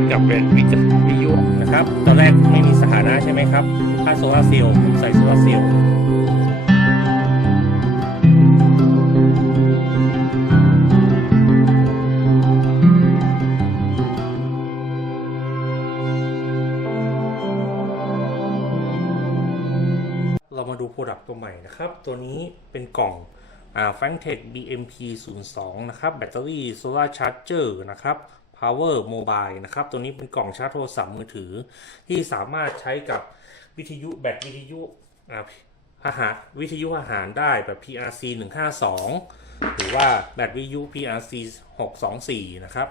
ร์จกับเป็นวิทยุนะครับ ตอนแรกไม่มีสถานะใช่ไหมครับ ถ้าโซลาเซลล์ผมใส่โซลาเซลล์เรามาดูโปรดักต์ตัวใหม่นะครับ ตัวนี้เป็นกล่องอ่า f a n t e c h BMP 0 2 นะครับ แบตเตอรี่โซลาร์ชาร์จเจอร์นะครับ Power Mobile นะครับ ตัวนี้เป็นกล่องชาร์จโทรศัพท์มือถือ ที่สามารถใช้กับวิทยุแบตวิทยุอาหารวิทยุอาหารได้แบบ PRC 152 หรือว่าแบตวิทยุ PRC 624 นะครับ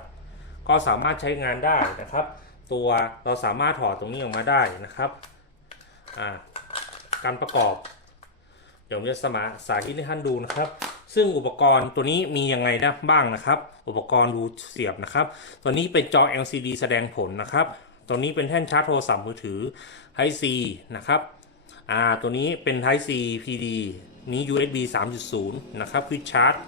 ก็สามารถใช้งานได้นะครับ ตัวเราสามารถถอดตรงนี้ออกมาได้นะครับการประกอบ เดี๋ยวผมจะสมาสาธิตให้ท่านดูนะครับ ซึ่งอุปกรณ์ตัวนี้มียังไงได้บ้างนะครับ อุปกรณ์รูเสียบนะครับ ตัวนี้เป็นจอ LCD แสดงผลนะครับ ตัวนี้เป็นแท่นชาร์จโทรศัพท์มือถือ Type C นะครับอ่าตัวนี้เป็น Type C PD นี้ USB 3.0 นะครับ Quick Charge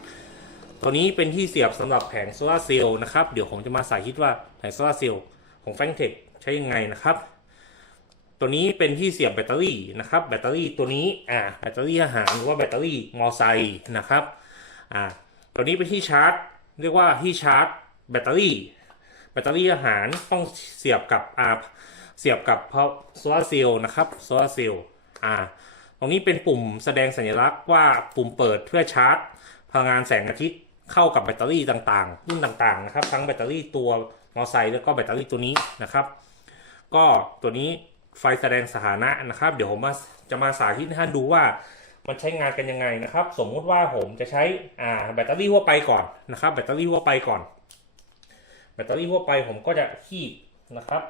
ตัวนี้เป็นที่เสียบสำหรับแผงโซลาเซลล์นะครับ เดี๋ยวผมจะมาสาธิตว่าแผงโซลาเซลล์ของ f a n t e c h ใช้ยังไงนะครับ ตัวนี้เป็นที่เสียบแบตเตอรี่นะครับแบตเตอรี่ตัวนี้อ่าแบตเตอรี่อาหารหรือว่าแบตเตอรี่มอไซค์นะครับอ่าตัวนี้เป็นที่ชาร์จ เรียกว่าที่ชาร์จแบตเตอรี่ แบตเตอรี่อาหารต้องเสียบกับอ่าเสียบกับโซลาร์เซลล์นะครับโซลาร์เซลล์อ่าตรงนี้เป็นปุ่มแสดงสัญลักษณ์ว่าปุ่มเปิดเพื่อชาร์จ พลังงานแสงอาทิตย์เข้ากับแบตเตอรี่ต่างๆรุ่นต่างๆนะครับ ทั้งแบตเตอรี่ตัวมอไซค์แล้วก็แบตเตอรี่ตัวนี้นะครับ ก็ตัวนี้ ไฟแสดงสถานะนะครับ เดี๋ยวผมมาจะมาสาธิตให้ท่านดูว่ามันใช้งานกันยังไงนะครับ สมมุติว่าผมจะใช้อ่าแบตเตอรี่ทั่วไปก่อนนะครับ แบตเตอรี่ทั่วไปก่อน แบตเตอรี่ทั่วไปผมก็จะคีบนะครับ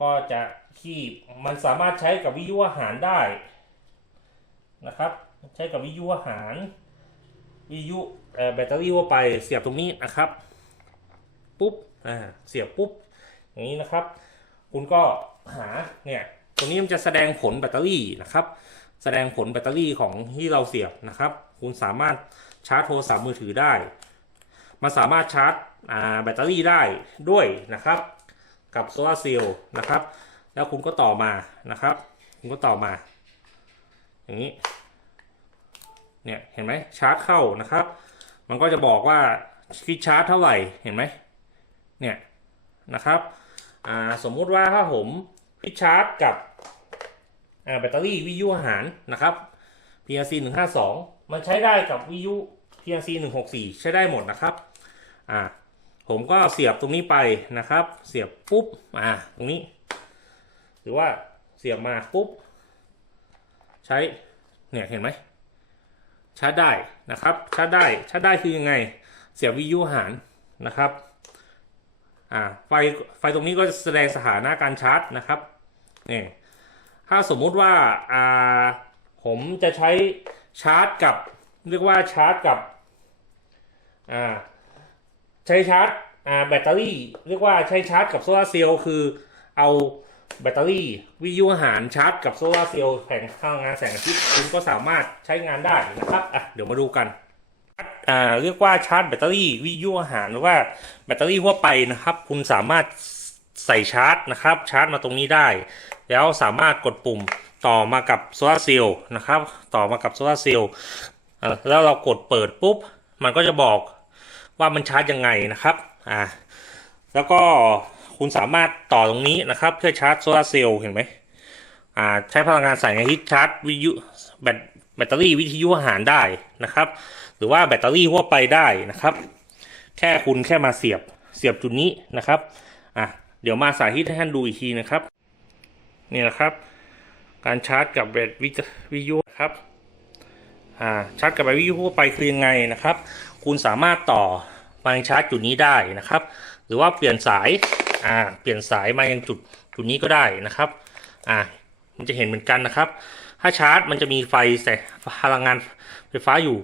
ก็จะคีบมันสามารถใช้กับวิทยุอาหารได้นะครับ ใช้กับวิทยุอาหารวิทยุแบตเตอรี่ทั่วไปเสียบตรงนี้นะครับปุ๊บอ่าเสียบปุ๊บอย่างนี้นะครับ คุณก็ หาเนี่ยตรงนี้มันจะแสดงผลแบตเตอรี่นะครับ แสดงผลแบตเตอรี่ของที่เราเสียบนะครับ คุณสามารถชาร์จโทรศัพท์มือถือได้ มันสามารถชาร์จแบตเตอรี่ได้ด้วยนะครับ กับโซลาร์เซลล์นะครับ แล้วคุณก็ต่อมานะครับ คุณก็ต่อมา อย่างนี้ เนี่ยเห็นไหมชาร์จเข้านะครับ มันก็จะบอกว่าคิดชาร์จเท่าไหร่เห็นไหมเนี่ยนะครับสมมุติว่าถ้าผมิชาร์จกับแบตเตอรี่วิทยุอาหารนะครับ PRC 152 มันใช้ได้กับวิทยุ PRC 164 ใช้ได้หมดนะครับอ่าผมก็เสียบตรงนี้ไปนะครับ เสียบปุ๊บอ่าตรงนี้ หรือว่าเสียบมาปุ๊บ ใช้เนี่ยเห็นไหมชาร์จได้นะครับชาร์จได้ชาร์จได้คือยังไง เสียบวิทยุอาหารนะครับอ่าไฟไฟตรงนี้ก็จะแสดงสถานะการชาร์จนะครับ นี่ถ้าสมมุติว่าอ่าผมจะใช้ชาร์จกับ เรียกว่าชาร์จกับอ่าใช้ชาร์จอ่าแบตเตอรี่ เรียกว่าใช้ชาร์จกับโซลาร์เซลล์คือเอาแบตเตอรี่วิทยุอาหารชาร์จกับโซลาร์เซลล์แผงพลังงานแสงอาทิตย์คุณก็สามารถใช้งานได้นะครับอะเดี๋ยวมาดูกันอ่าเรียกว่าชาร์จแบตเตอรี่วิทยุอาหารหรือว่าแบตเตอรี่ทั่วไปนะครับ คุณสามารถใส่ชาร์จนะครับ ชาร์จมาตรงนี้ได้ แล้วสามารถกดปุ่มต่อมากับโซลาร์เซลล์นะครับ ต่อมากับโซลาร์เซลล์แล้วเรากดเปิดปุ๊บ มันก็จะบอกว่ามันชาร์จยังไงนะครับอ่าแล้วก็คุณสามารถต่อตรงนี้นะครับ เพื่อชาร์จโซลาร์เซลล์เห็นไหมอ่าใช้พลังงานแสงอาทิตย์ชาร์จวิทยุแบตแบตเตอรี่วิทยุอาหารได้นะครับ หรือว่าแบตเตอรี่ทั่วไปได้นะครับ แค่คุณแค่มาเสียบเสียบจุดนี้นะครับอะเดี๋ยวมาสาธิตให้ท่านดูอีกทีนะครับ นี่นะครับ การชาร์จกับแบตวิทยุครับชาร์จกับแบตวิทยุทั่วไปคือยังไงนะครับ คุณสามารถต่อมายังชาร์จจุดนี้ได้นะครับ หรือว่าเปลี่ยนสายาเปลี่ยนสายมายังจุดจุดนี้ก็ได้นะครับมันจะเห็นเหมือนกันนะครับ ถ้าชาร์จมันจะมีไฟแสงพลังงานไฟฟ้าอยู่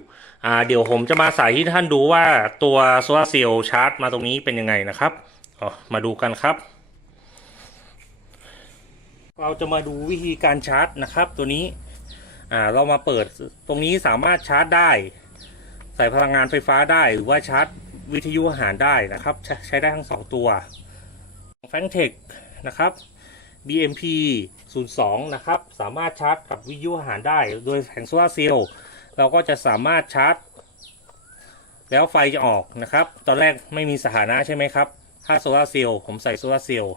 เดี๋ยวผมจะมาสาธิตให้ท่านดูว่าตัวโซลาร์เซลล์ชาร์จมาตรงนี้เป็นยังไงนะครับมาดูกันครับ เราจะมาดูวิธีการชาร์จนะครับ ตัวนี้อ่าเรามาเปิดตรงนี้สามารถชาร์จได้ ใส่พลังงานไฟฟ้าได้หรือว่าชาร์จวิทยุอาหารได้นะครับ ใช้ใช้ได้ทั้งสองตัว f a n t e c h นะครับ BMP 02 นะครับ สามารถชาร์จกับวิทยุอาหารได้ โดยแผงโซลาเซลล์เราก็จะสามารถชาร์จ แล้วไฟจะออกนะครับ ตอนแรกไม่มีสถานะใช่ไหมครับ ถ้าโซลาเซลล์ผมใส่โซลาเซลล์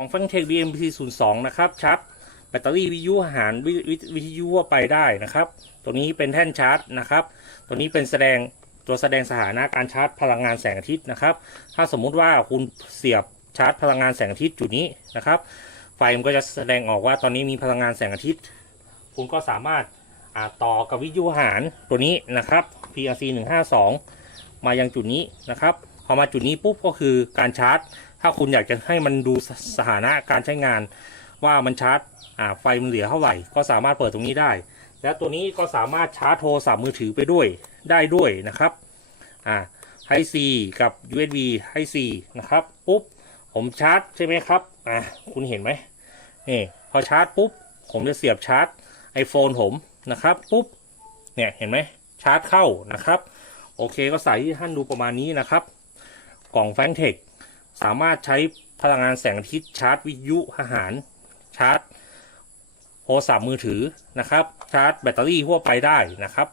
ของ f a n t e c h BMP 02นะครับชาร์จแบตเตอรี่วิทยุอาหารววิวิทยุทั่วไปได้นะครับ ตัวนี้เป็นแท่นชาร์จนะครับ ตัวนี้เป็นแสดงตัวแสดงสถานะการชาร์จพลังงานแสงอาทิตย์นะครับ ถ้าสมมุติว่าคุณเสียบชาร์จพลังงานแสงอาทิตย์จุดนี้นะครับ ไฟมันก็จะแสดงออกว่าตอนนี้มีพลังงานแสงอาทิตย์ คุณก็สามารถอาต่อกับวิทยุอาหารตัวนี้นะครับ PRC 152มายังจุดนี้นะครับ พอมาจุดนี้ปุ๊บก็คือการชาร์จ ถ้าคุณอยากจะให้มันดูสถานะการใช้งาน ว่ามันชาร์จอ่าไฟมันเหลือเท่าไหร่ ก็สามารถเปิดตรงนี้ได้ และตัวนี้ก็สามารถชาร์จโทรศัพท์มือถือไปด้วยได้ด้วยนะครับอ่าไฮซีกับ USB ไฮซีนะครับปุ๊บผมชาร์จใช่ไหมครับอ่าคุณเห็นไหมนี่พอชาร์จปุ๊บผมจะเสียบชาร์จ iPhone ผมนะครับปุ๊บเนี่ยเห็นไหมชาร์จเข้านะครับ โอเคก็ใส่ที่ท่านดูประมาณนี้นะครับ กล่องแฟงเทค สามารถใช้พลังงานแสงอาทิตย์ชาร์จวิทยุอาหาร ชาร์จโทรศัพท์มือถือนะครับ ชาร์จแบตเตอรี่ทั่วไปได้นะครับ